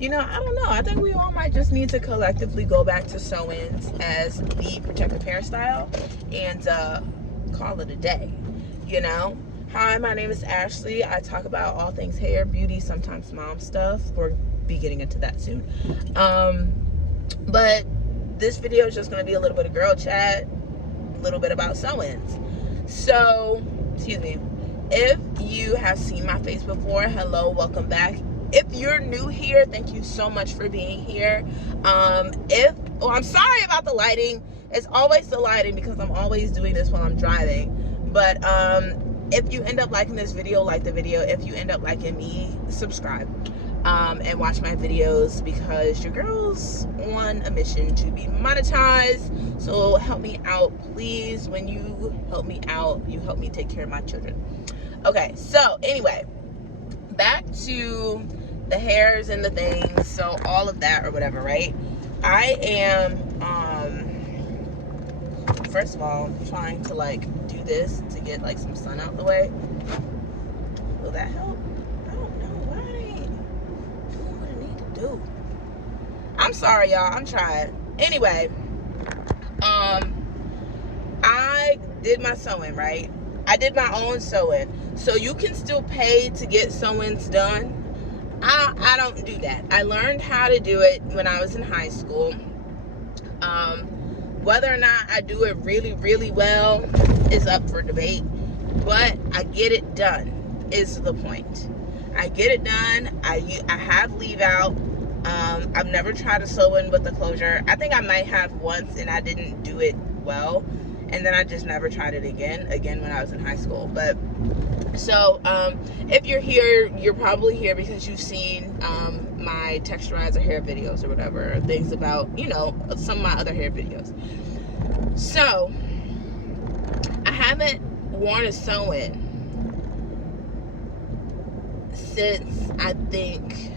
I don't know. I think we all might just need to collectively go back to sew-ins as the protective hairstyle and call it a day. Hi, my name is Ashley. I talk about all things hair, beauty, sometimes mom stuff. We'll be getting into that soon. But this video is just going to be a little bit of girl chat, a little bit about sew-ins. So, excuse me. If you have seen my face before, hello, welcome back. If you're new here, thank you so much for being here. I'm sorry about the lighting. It's always the lighting because I'm always doing this while I'm driving. But if you end up liking this video, like the video. If you end up liking me, subscribe and watch my videos because your girl's on a mission to be monetized. So help me out, please. When you help me out, you help me take care of my children. Okay, so anyway, back to the hairs and the things. So all of that or whatever, right? I am first of all trying to do this to get some sun out the way. Will that help? I don't know. Why it ain't doing what I need to do. I'm sorry, y'all. I'm trying. Anyway, I did my sewing, right? I did my own sewing. So you can still pay to get sew-ins done. I don't do that. I learned how to do it when I was in high school. Whether or not I do it really, really well is up for debate. But I get it done is the point. I get it done. I have leave out. I've never tried to sew in with the closure. I think I might have once and I didn't do it well. And then I just never tried it again when I was in high school. But so if you're here, you're probably here because you've seen my texturizer hair videos or whatever, things about some of my other hair videos. So I haven't worn a sew-in since I think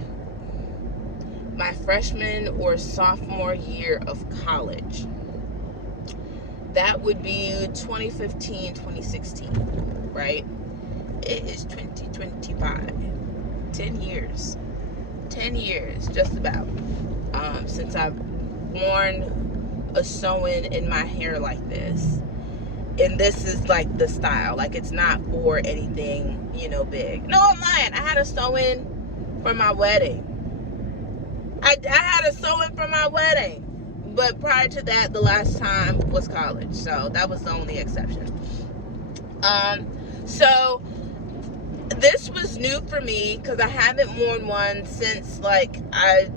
my freshman or sophomore year of college. That would be 2015, 2016, right? It is 2025. 10 years. 10 years, just about, since I've worn a sew-in in my hair like this. And this is the style. It's not for anything, big. No, I'm lying. I had a sew-in for my wedding. I had a sew-in for my wedding. But prior to that, the last time was college. So that was the only exception. So this was new for me because I haven't worn one since I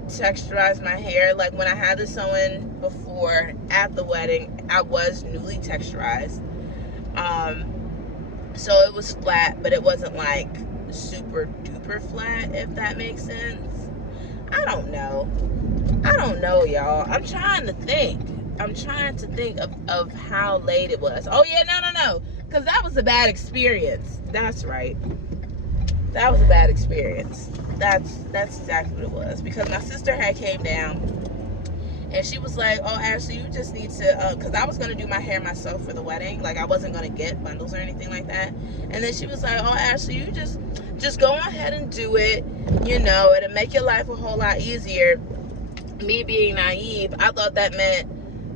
texturized my hair. When I had the sew-in before at the wedding, I was newly texturized. So it was flat, but it wasn't super duper flat, if that makes sense. I don't know, y'all. I'm trying to think of how late it was. Oh, yeah, no. Because that was a bad experience. That's right. That was a bad experience. That's exactly what it was. Because my sister had came down, and she was like, oh, Ashley, you just need to, because I was going to do my hair myself for the wedding. I wasn't going to get bundles or anything like that. And then she was like, oh, Ashley, you just go ahead and do it. It'll make your life a whole lot easier. Me being naive, I thought that meant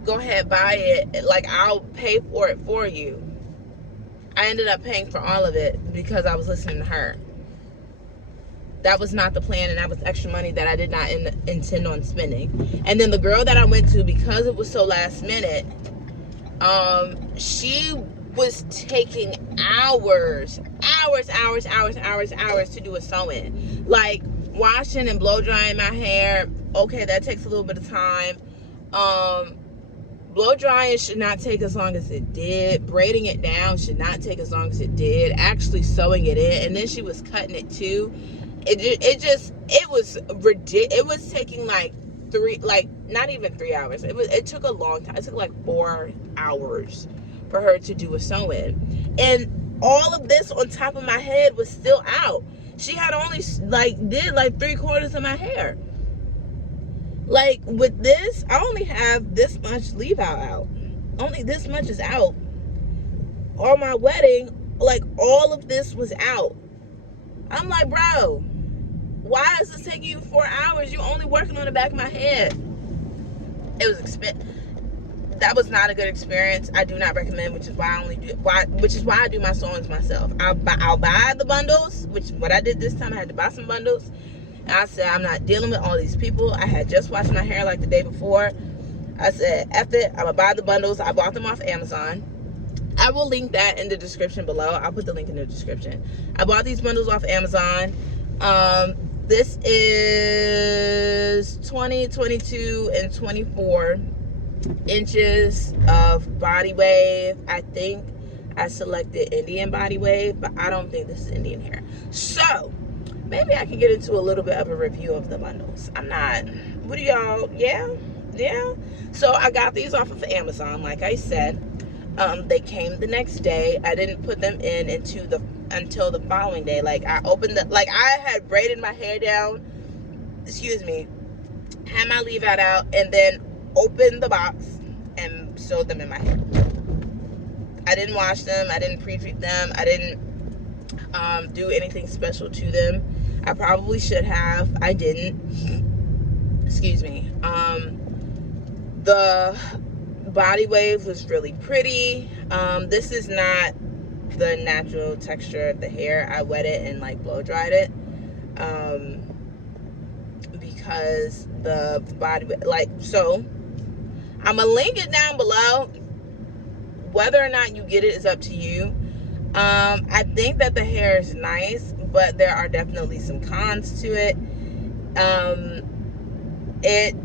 go ahead, buy it. I'll pay for it for you. I ended up paying for all of it because I was listening to her. That was not the plan, and that was extra money that I did not intend on spending. And then the girl that I went to, because it was so last minute, she was taking hours to do a sew-in. Washing and blow drying my hair, okay, that takes a little bit of time. Blow drying should not take as long as it did. Braiding it down should not take as long as it did. Actually sewing it in, and then she was cutting it too. It was ridiculous. It was taking not even 3 hours. It took a long time. It took 4 hours for her to do a sew-in, and all of this on top of my head was still out. She had only did 3/4 of my hair. With this, I only have this much leave out. Only this much is out. On my wedding, all of this was out. I'm like, bro, why is this taking you 4 hours? You only working on the back of my head. It was expensive. That was not a good experience. I do not recommend, which is why I do my sewings myself. I'll buy the bundles, which what I did this time. I had to buy some bundles. And I said, I'm not dealing with all these people. I had just washed my hair like the day before. I said, F it, I'm gonna buy the bundles. I bought them off Amazon. I will link that in the description below. I'll put the link in the description. I bought these bundles off Amazon. This is 20, 22, and 24 inches of body wave. I think I selected Indian body wave, but I don't think this is Indian hair. So maybe I can get into a little bit of a review of the bundles. I'm not, what do y'all, yeah. So I got these off of Amazon, like I said. They came the next day. I didn't put them in until the following day. Like I opened I had braided my hair down, had my leave out, and then opened the box and sewed them in my hair. I didn't wash them. I didn't pre-treat them. I didn't do anything special to them. I probably should have. I didn't. The body wave was really pretty. This is not the natural texture of the hair. I wet it and like blow dried it because the body, so I'm gonna link it down below. Whether or not you get it is up to you. I think that the hair is nice, but there are definitely some cons to it. It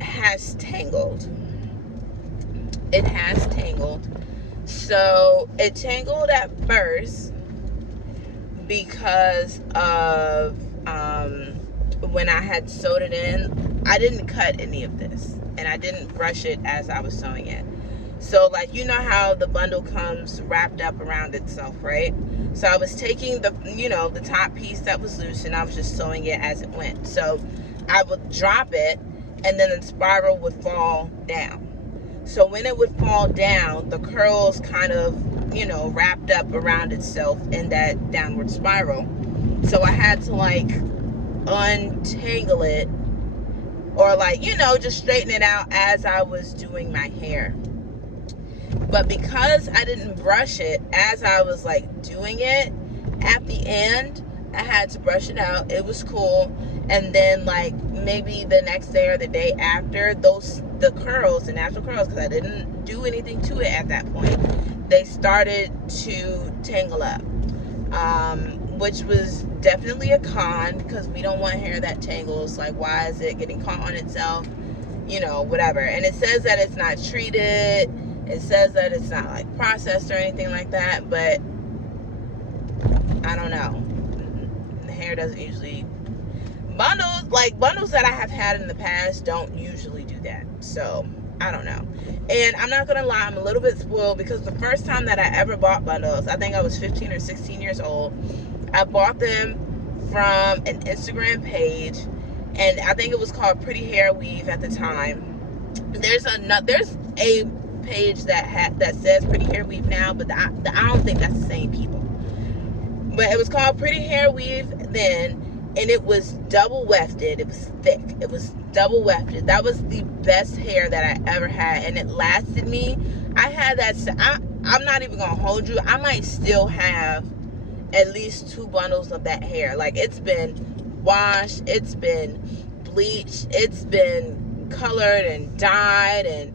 has tangled. So it tangled at first because of when I had sewed it in. I didn't cut any of this, and I didn't brush it as I was sewing it. So like, you know how the bundle comes wrapped up around itself, right? So I was taking the top piece that was loose, and I was just sewing it as it went. So I would drop it, and then the spiral would fall down. So when it would fall down, the curls kind of, wrapped up around itself in that downward spiral. So I had to like untangle it, or just straighten it out as I was doing my hair. But because I didn't brush it as I was like doing it, at the end I had to brush it out. It was cool. And then like maybe the next day or the day after, the curls, the natural curls, because I didn't do anything to it at that point, they started to tangle up, which was definitely a con, because we don't want hair that tangles. Like, why is it getting caught on itself, whatever. And it says that it's not treated, it says that it's not like processed or anything like that, but I don't know. The hair doesn't usually, bundles that I have had in the past don't usually do that. So I don't know. And I'm not gonna lie, I'm a little bit spoiled, because the first time that I ever bought bundles, I think I was 15 or 16 years old. I bought them from an Instagram page, and I think it was called Pretty Hair Weave at the time. There's a page that says Pretty Hair Weave now, but I don't think that's the same people. But it was called Pretty Hair Weave then, and it was double wefted. It was thick. It was double wefted. That was the best hair that I ever had, and it lasted me. I had that. I'm not even gonna hold you. I might still have at least 2 bundles of that hair. Like, it's been washed, it's been bleached, it's been colored and dyed, and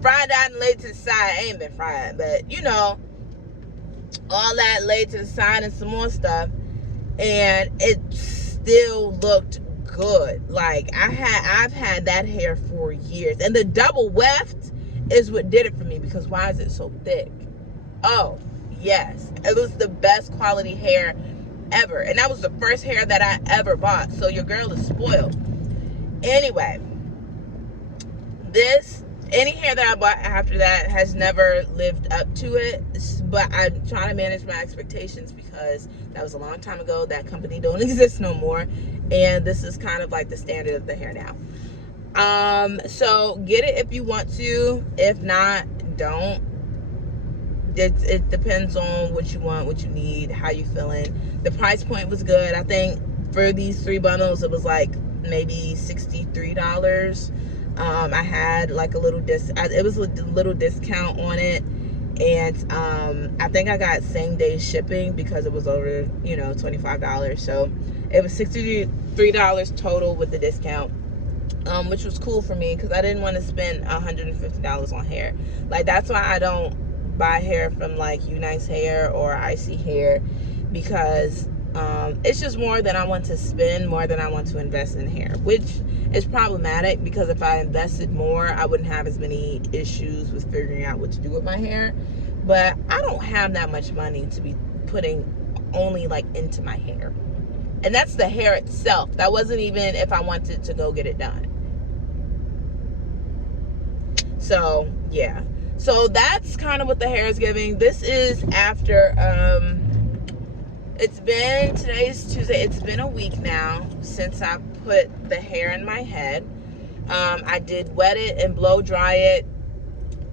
fried, dyed, and laid to the side. I ain't been fried, but all that laid to the side and some more stuff, and it still looked good. Like, I've had that hair for years, and the double weft is what did it for me, because why is it so thick? Oh yes, it was the best quality hair ever, and that was the first hair that I ever bought. So your girl is spoiled. Anyway, any hair that I bought after that has never lived up to it, but I'm trying to manage my expectations, because that was a long time ago. That company don't exist no more, and this is kind of like the standard of the hair now. So get it if you want to. If not, don't. It depends on what you want, what you need, how you feeling. The price point was good. I think for these 3 bundles, it was like maybe $63. I had like a little it was a little discount on it, and I think I got same day shipping because it was over, you know, $25. So it was $63 total with the discount, which was cool for me because I didn't want to spend $150 on hair. Like, that's why I don't buy hair from like Unice Hair or Icy Hair, because it's just more than I want to spend, more than I want to invest in hair, which is problematic because if I invested more, I wouldn't have as many issues with figuring out what to do with my hair. But I don't have that much money to be putting only like into my hair, and that's the hair itself. That wasn't even if I wanted to go get it done. So yeah, so that's kind of what the hair is giving. This is after today's Tuesday. It's been a week now since I put the hair in my head. I did wet it and blow dry it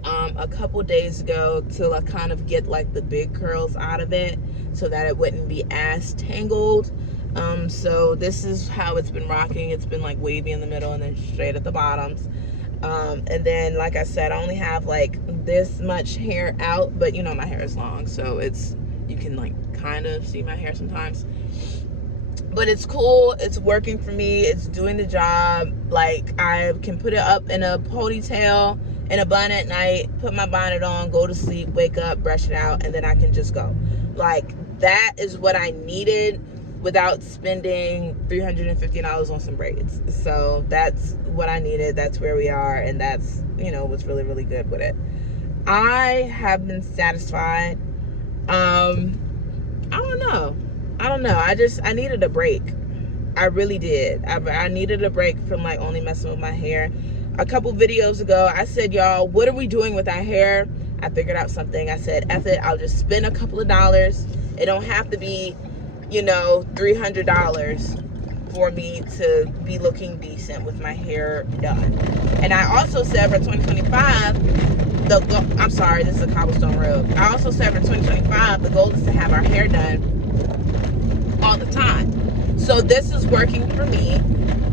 a couple days ago to kind of get like the big curls out of it so that it wouldn't be as tangled. So this is how it's been rocking. It's been like wavy in the middle and then straight at the bottoms. And then, like I said, I only have like this much hair out, but you know my hair is long, so you can like kind of see my hair sometimes. But it's cool. It's working for me. It's doing the job. Like, I can put it up in a ponytail, in a bun at night, put my bonnet on, go to sleep, wake up, brush it out, and then I can just go. Like, that is what I needed without spending $350 on some braids. So that's what I needed. That's where we are, and that's, you know, what's really, really good with it. I have been satisfied. I don't know. I needed a break. I really did. I needed a break from like only messing with my hair. A couple videos ago, I said, y'all, what are we doing with our hair? I figured out something. I said, F it, I'll just spend a couple of dollars. It don't have to be, you know, $300 for me to be looking decent with my hair done. And I also said for 2025, I'm sorry, this is a cobblestone road. I also said for 2025, the goal is to have our hair done all the time. So this is working for me.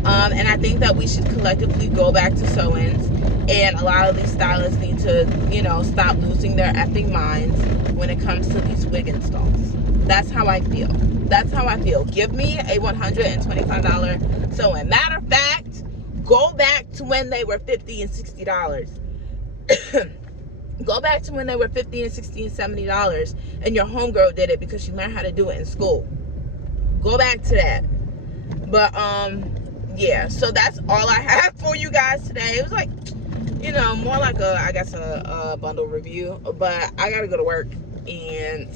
And I think that we should collectively go back to sew-ins, and a lot of these stylists need to, you know, stop losing their effing minds when it comes to these wig installs. That's how I feel. That's how I feel. Give me a $125 sew-in. Matter of fact, go back to when they were $50 and $60. Go back to when they were $50 and $60 and $70, and your homegirl did it because she learned how to do it in school. Go back to that. But yeah, so that's all I have for you guys today. It was like, you know, more like a bundle review, but I gotta go to work, and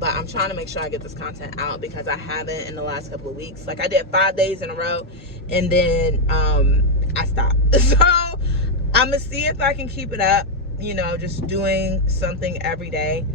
but I'm trying to make sure I get this content out because I haven't in the last couple of weeks. Like, I did 5 days in a row, and then I stopped. So I'm gonna see if I can keep it up, you know, just doing something every day,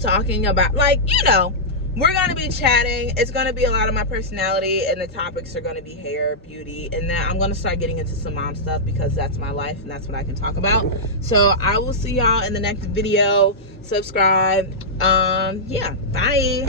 talking about, like, you know, we're going to be chatting. It's going to be a lot of my personality, and the topics are going to be hair, beauty, and then I'm going to start getting into some mom stuff because that's my life and that's what I can talk about. So I will see y'all in the next video. Subscribe. Yeah, bye.